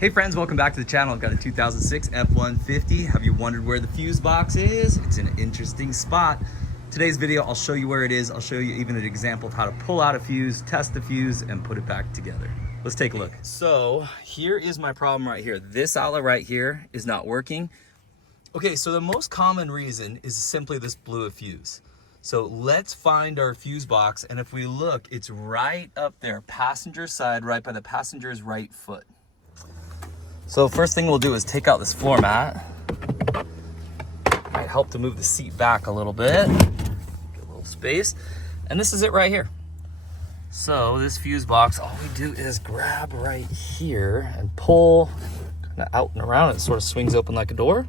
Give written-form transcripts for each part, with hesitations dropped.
Hey friends, welcome back to the channel. I've got a 2006 F150. Have you wondered where the fuse box is? It's in an interesting spot. Today's video, I'll show you where it is. I'll show you even an example of how to pull out a fuse, test the fuse, and put it back together. Let's take a look. So here is my problem right here. This outlet right here is not working. Okay, so the most common reason is simply this blew a fuse. So let's find our fuse box, and if we look, it's right up there, passenger side, right by the passenger's right foot. So first thing we'll do is take out this floor mat. Might help to move the seat back a little bit. Get a little space. And this is it right here. So this fuse box, all we do is grab right here and pull kind of out and around. It sort of swings open like a door.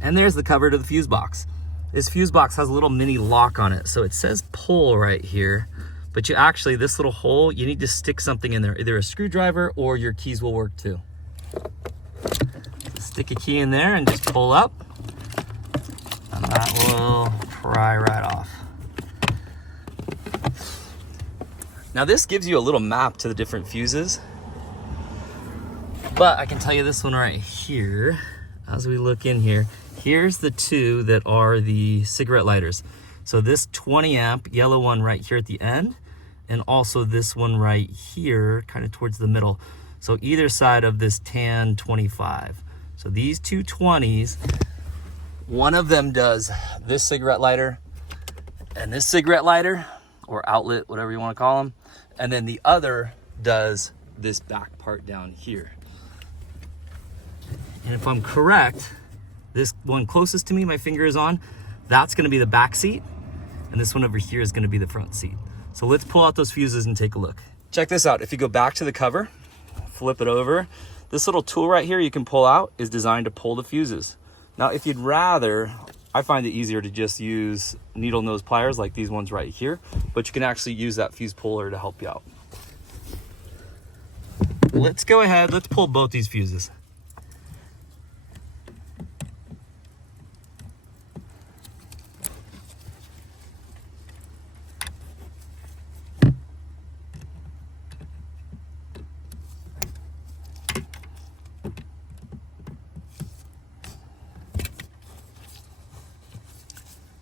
And there's the cover to the fuse box. This fuse box has a little mini lock on it. So it says pull right here. But you actually, this little hole, you need to stick something in there, either a screwdriver or your keys will work too. Stick a key in there and just pull up, and that will pry right off. Now this gives you a little map to the different fuses, but I can tell you this one right here, as we look in here, here's the two that are the cigarette lighters. So this 20 amp yellow one right here at the end, and also this one right here, kind of towards the middle. So either side of this tan 25. So these two 20s, one of them does this cigarette lighter and this cigarette lighter, or outlet, whatever you want to call them. And then the other does this back part down here. And if I'm correct, this one closest to me, my finger is on, that's gonna be the back seat. And this one over here is gonna be the front seat. So let's pull out those fuses and take a look. Check this out. If you go back to the cover, flip it over, this little tool right here you can pull out is designed to pull the fuses. Now, if you'd rather, I find it easier to just use needle nose pliers like these ones right here, but you can actually use that fuse puller to help you out. Let's go ahead, let's pull both these fuses.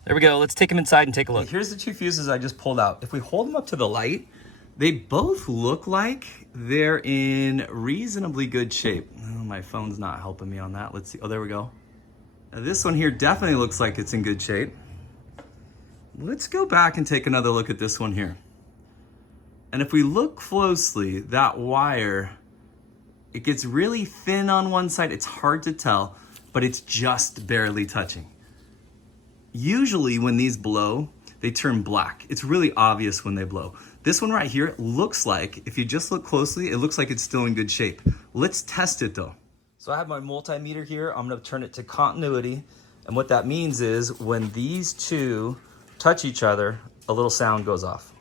There we go. Let's take them inside and take a look. Here's the two fuses I just pulled out. If we hold them up to the light, they both look like they're in reasonably good shape. Oh, my phone's not helping me on that. Let's see. Oh, there we go. Now, this one here definitely looks like it's in good shape. Let's go back and take another look at this one here. And if we look closely, that wire, it gets really thin on one side. It's hard to tell, but it's just barely touching. Usually when these blow, they turn black. It's really obvious when they blow. This one right here looks like, if you just look closely, it looks like it's still in good shape. Let's test it though. So I have my multimeter here. I'm gonna turn it to continuity. And what that means is when these two touch each other, a little sound goes off.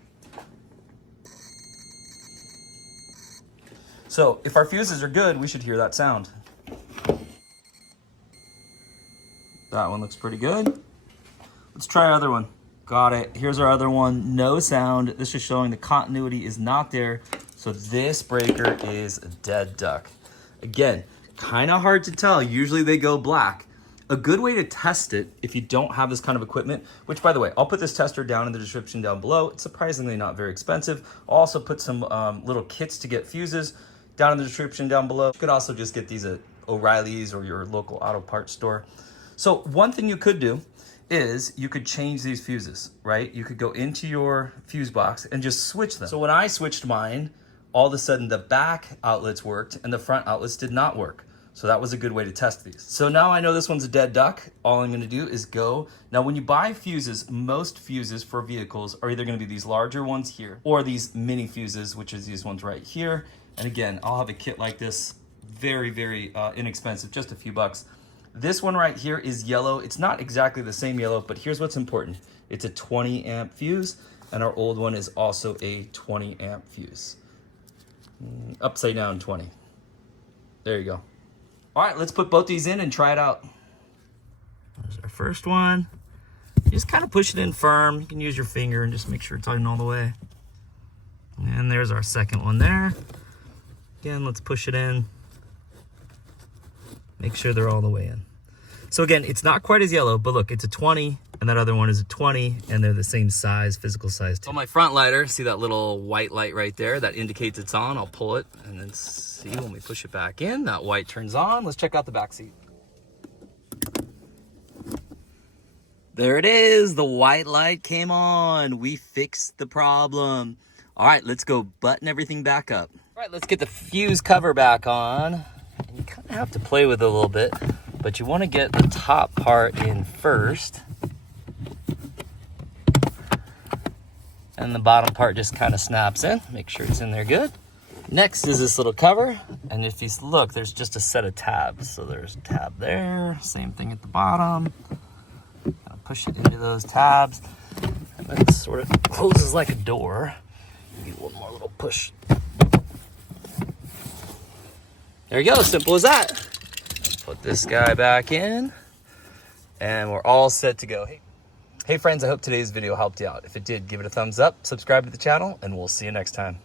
So if our fuses are good, we should hear that sound. That one looks pretty good. Let's try our other one. Got it. Here's our other one. No sound. This is showing the continuity is not there. So this breaker is a dead duck. Again, kind of hard to tell. Usually they go black. A good way to test it if you don't have this kind of equipment, which by the way, I'll put this tester down in the description down below. It's surprisingly not very expensive. I'll also put some little kits to get fuses down in the description down below. You could also just get these at O'Reilly's or your local auto parts store. So one thing you could do is you could change these fuses, right? You could go into your fuse box and just switch them. So when I switched mine, all of a sudden the back outlets worked and the front outlets did not work. So that was a good way to test these. So now I know this one's a dead duck. All I'm gonna do is go. Now when you buy fuses, most fuses for vehicles are either gonna be these larger ones here or these mini fuses, which is these ones right here. And again, I'll have a kit like this, very, very inexpensive, just a few bucks. This one right here is yellow. It's not exactly the same yellow, but here's what's important. It's a 20 amp fuse, and our old one is also a 20 amp fuse. Upside down 20. There you go. All right, let's put both these in and try it out. There's our first one. You just kind of push it in firm. You can use your finger and just make sure it's in all the way. And there's our second one there. Again, let's push it in. Make sure they're all the way in. So again, it's not quite as yellow, but look, it's a 20, and that other one is a 20, and they're the same size, physical size too. On my front lighter, see that little white light right there? That indicates it's on. I'll pull it, and then see when we push it back in, that white turns on. Let's check out the back seat. There it is, the white light came on. We fixed the problem. All right, let's go button everything back up. All right, let's get the fuse cover back on. And you kind of have to play with it a little bit, but you want to get the top part in first. And the bottom part just kind of snaps in. Make sure it's in there good. Next is this little cover. And if you look, there's just a set of tabs. So there's a tab there, same thing at the bottom. Kind of push it into those tabs. And then it sort of closes like a door. Give you one more little push. There you go, simple as that. Put this guy back in, and we're all set to go. Hey friends, I hope today's video helped you out. If it did, give it a thumbs up, subscribe to the channel, and we'll see you next time.